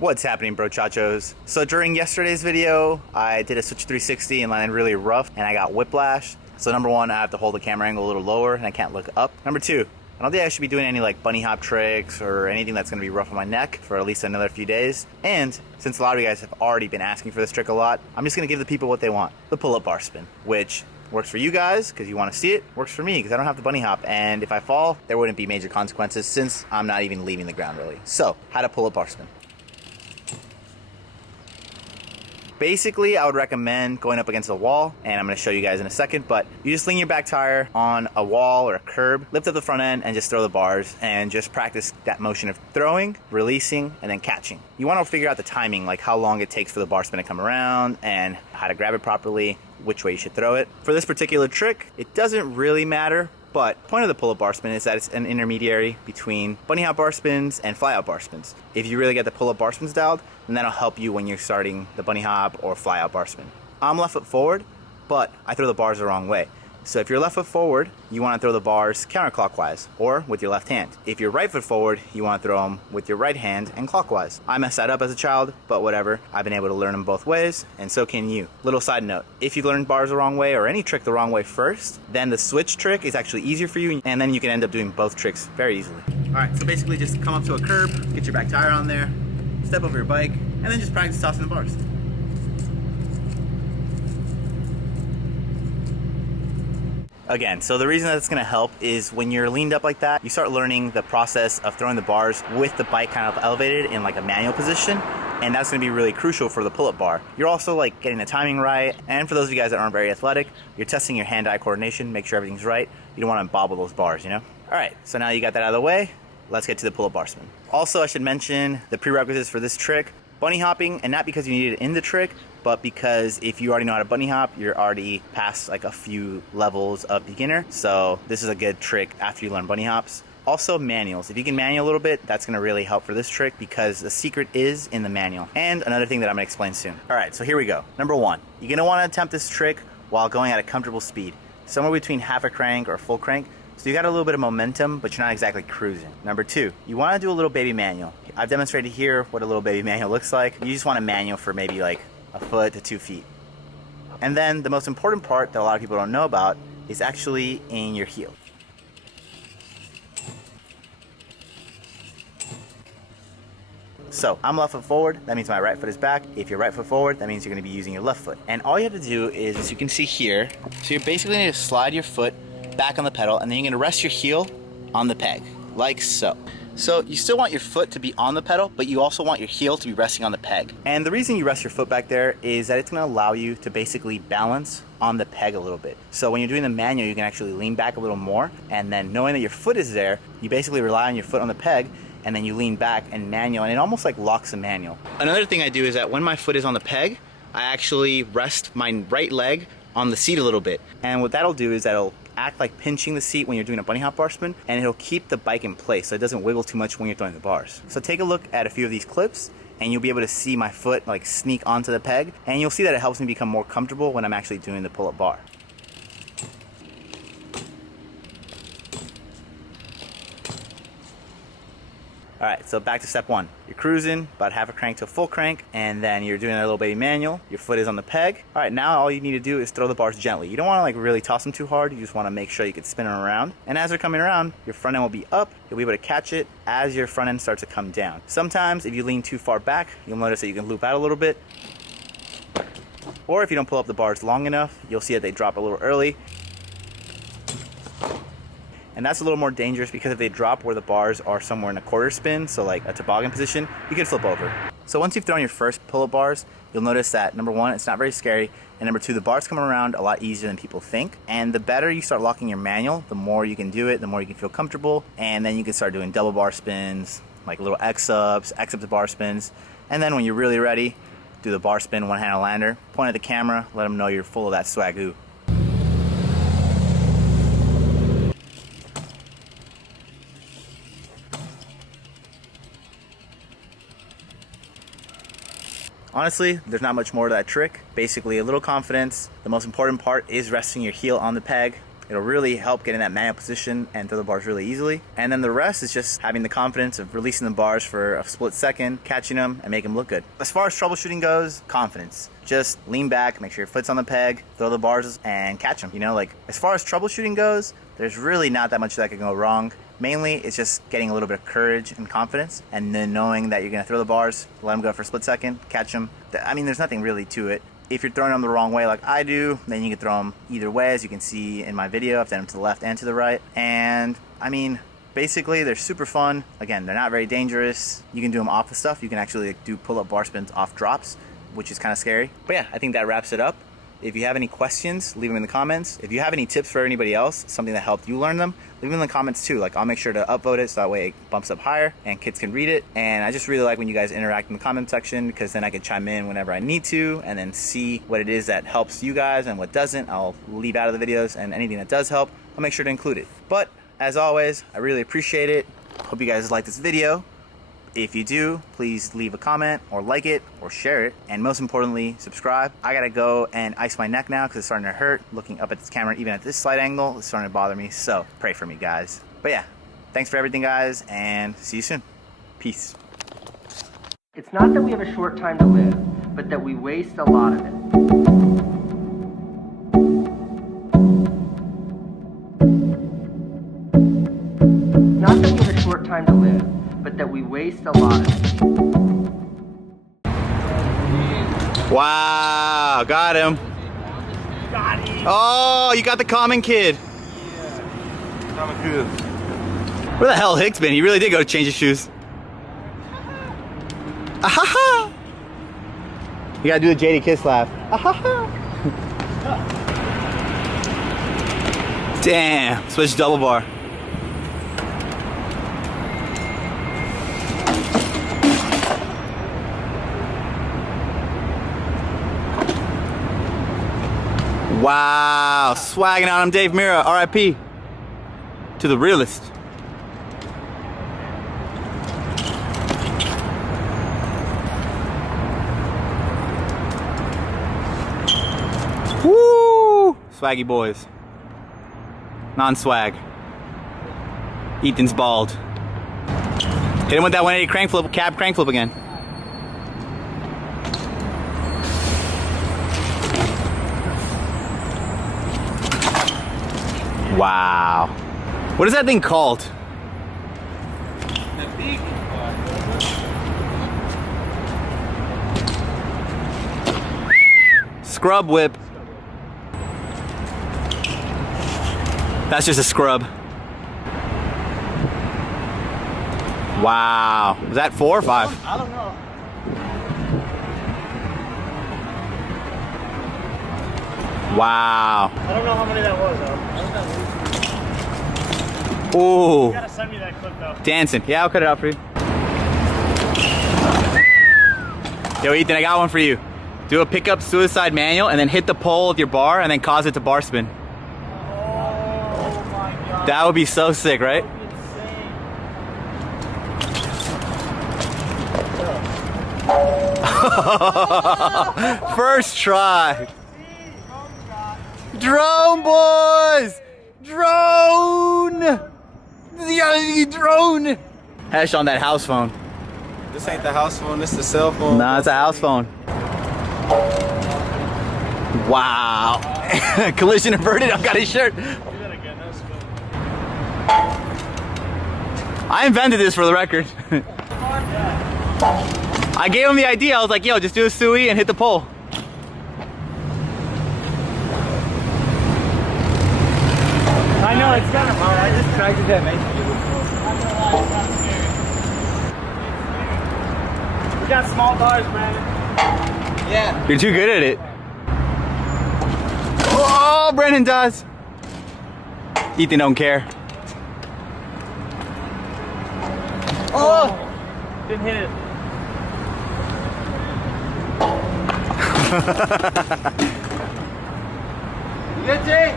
What's happening, brochachos? So during yesterday's video, I did a switch 360 and landed really rough and I got whiplash. So number one, I have to hold the camera angle a little lower and I can't look up. Number two, I don't think I should be doing any like bunny hop tricks or anything that's gonna be rough on my neck for at least another few days. And since a lot of you guys have already been asking for this trick a lot, I'm just gonna give the people what they want. The pull-up bar spin, which works for you guys because you want to see it, works for me because I don't have the bunny hop, and if I fall, there wouldn't be major consequences since I'm not even leaving the ground really. So, how to pull up barspin. Basically, I would recommend going up against a wall, and I'm going to show you guys in a second, but you just lean your back tire on a wall or a curb, lift up the front end, and just throw the bars, and just practice that motion of throwing, releasing, and then catching. You want to figure out the timing, like how long it takes for the bar spin to come around, and how to grab it properly, which way you should throw it. For this particular trick, it doesn't really matter, but the point of the pull-up bar spin is that it's an intermediary between bunny hop bar spins and fly out bar spins. If you really get the pull-up bar spins dialed, then that'll help you when you're starting the bunny hop or fly out bar spin. I'm left foot forward, but I throw the bars the wrong way. So if you're left foot forward, you want to throw the bars counterclockwise or with your left hand. If you're right foot forward, you want to throw them with your right hand and clockwise. I messed that up as a child, but whatever. I've been able to learn them both ways, and so can you. Little side note, if you learn bars the wrong way or any trick the wrong way first, then the switch trick is actually easier for you, and then you can end up doing both tricks very easily. All right, so basically just come up to a curb, get your back tire on there, step over your bike, and then just practice tossing the bars. Again, so the reason that it's going to help is when you're leaned up like that, you start learning the process of throwing the bars with the bike kind of elevated in like a manual position, and that's going to be really crucial for the pull-up bar. You're also like getting the timing right, and for those of you guys that aren't very athletic, you're testing your hand-eye coordination, make sure everything's right. You don't want to bobble those bars, you know? All right, so now you got that out of the way, let's get to the pull-up bar spin. Also, I should mention the prerequisites for this trick. Bunny hopping, and not because you need it in the trick, but because if you already know how to bunny hop, you're already past like a few levels of beginner. So this is a good trick after you learn bunny hops. Also manuals. If you can manual a little bit, that's gonna really help for this trick because the secret is in the manual. And another thing that I'm gonna explain soon. All right, so here we go. Number one, you're gonna wanna attempt this trick while going at a comfortable speed, somewhere between half a crank or full crank. So you got a little bit of momentum, but you're not exactly cruising. Number two, you want to do a little baby manual. I've demonstrated here what a little baby manual looks like. You just want to manual for maybe like a foot to 2 feet. And then the most important part that a lot of people don't know about is actually in your heel. So I'm left foot forward, that means my right foot is back. If you're right foot forward, that means you're going to be using your left foot. And all you have to do is, as you can see here, so you're basically going to slide your foot back on the pedal, and then you're going to rest your heel on the peg, like so. So you still want your foot to be on the pedal, but you also want your heel to be resting on the peg. And the reason you rest your foot back there is that it's going to allow you to basically balance on the peg a little bit. So when you're doing the manual, you can actually lean back a little more, and then knowing that your foot is there, you basically rely on your foot on the peg, and then you lean back and manual, and it almost like locks the manual. Another thing I do is that when my foot is on the peg, I actually rest my right leg on the seat a little bit. And what that'll do is that'll act like pinching the seat when you're doing a bunny hop bar spin, and it'll keep the bike in place so it doesn't wiggle too much when you're throwing the bars. So take a look at a few of these clips and you'll be able to see my foot like sneak onto the peg, and you'll see that it helps me become more comfortable when I'm actually doing the pull-up bar. All right, so back to step one. You're cruising, about half a crank to a full crank, and then you're doing a little baby manual. Your foot is on the peg. All right, now all you need to do is throw the bars gently. You don't wanna like really toss them too hard. You just wanna make sure you can spin them around. And as they're coming around, your front end will be up. You'll be able to catch it as your front end starts to come down. Sometimes if you lean too far back, you'll notice that you can loop out a little bit. Or if you don't pull up the bars long enough, you'll see that they drop a little early. And that's a little more dangerous because if they drop where the bars are somewhere in a quarter spin, so like a toboggan position, you can flip over. So once you've thrown your first pull-up bars, you'll notice that number one, it's not very scary, and number two, the bars come around a lot easier than people think. And the better you start locking your manual, the more you can do it, the more you can feel comfortable, and then you can start doing double bar spins, like little X-ups to bar spins, and then when you're really ready, do the bar spin, one-handed lander, point at the camera, let them know you're full of that swagoo. Honestly, there's not much more to that trick. Basically, a little confidence. The most important part is resting your heel on the peg. It'll really help get in that manual position and throw the bars really easily. And then the rest is just having the confidence of releasing the bars for a split second, catching them, and making them look good. As far as troubleshooting goes, confidence. Just lean back, make sure your foot's on the peg, throw the bars, and catch them. You know, like, as far as troubleshooting goes, there's really not that much that can go wrong. Mainly, it's just getting a little bit of courage and confidence, and then knowing that you're gonna throw the bars, let them go for a split second, catch them. I mean, there's nothing really to it. If you're throwing them the wrong way like I do, then you can throw them either way, as you can see in my video. I've done them to the left and to the right. And I mean, basically, they're super fun. Again, they're not very dangerous. You can do them off of stuff. You can actually do pull-up bar spins off drops, which is kind of scary. But yeah, I think that wraps it up. If you have any questions, leave them in the comments. If you have any tips for anybody else, something that helped you learn them, leave them in the comments too. Like, I'll make sure to upvote it so that way it bumps up higher and kids can read it. And I just really like when you guys interact in the comment section, because then I can chime in whenever I need to and then see what it is that helps you guys and what doesn't. I'll leave out of the videos, and anything that does help, I'll make sure to include it. But as always, I really appreciate it. Hope you guys like this video. If you do, please leave a comment or like it or share it. And most importantly, subscribe. I gotta go and ice my neck now because it's starting to hurt. Looking up at this camera, even at this slight angle, it's starting to bother me. So pray for me, guys. But yeah, thanks for everything, guys, and see you soon. Peace. It's not that we have a short time to live, but that we waste a lot of it. Not that we have a short time to live, but that we waste a lot of it. Wow, got him. Got him. Oh, you got the common kid. Yeah. Common kid. Where the hell Hicks been? He really did go to change his shoes. Ahaha! You gotta do the JD Kiss laugh. Ahaha! Damn, switch double bar. Wow, swagging on him, Dave Mira, RIP to the realist. Woo! Swaggy boys. Non-swag. Ethan's bald. Hit him with that 180 crank flip, cab crank flip again. Wow. What is that thing called? The big Scrub whip. That's just a scrub. Wow. Was that 4 or 5? I don't know. Wow. I don't know how many that was, though. Ooh. You gotta send me that clip, though. Dancing. Yeah, I'll cut it out for you. Yo, Ethan, I got one for you. Do a pickup suicide manual and then hit the pole with your bar and then cause it to bar spin. Oh my god. That would be so sick, right? First try. Drone, boys! Drone! Yeah, drone! Hash on that house phone. This ain't the house phone, this is the cell phone. Nah, it's a house phone. Wow. Collision averted, I got his shirt. I invented this, for the record. I gave him the idea. I was like, yo, just do a sui and hit the pole. I know, it's kind of hard. I just cracked his head, mate. We got small bars, Brandon. Yeah. You're too good at it. Oh, Brandon does. Ethan don't care. Oh! Didn't hit it. You good, Jay?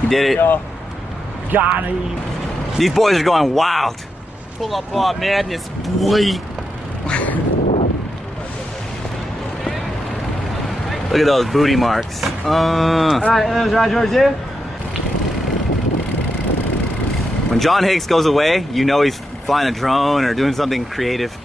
He did it. Yo. Got him. These boys are going wild. Pull up bar madness, boy. Look at those booty marks. Alright, that was right towards you. When John Hicks goes away, you know he's flying a drone or doing something creative.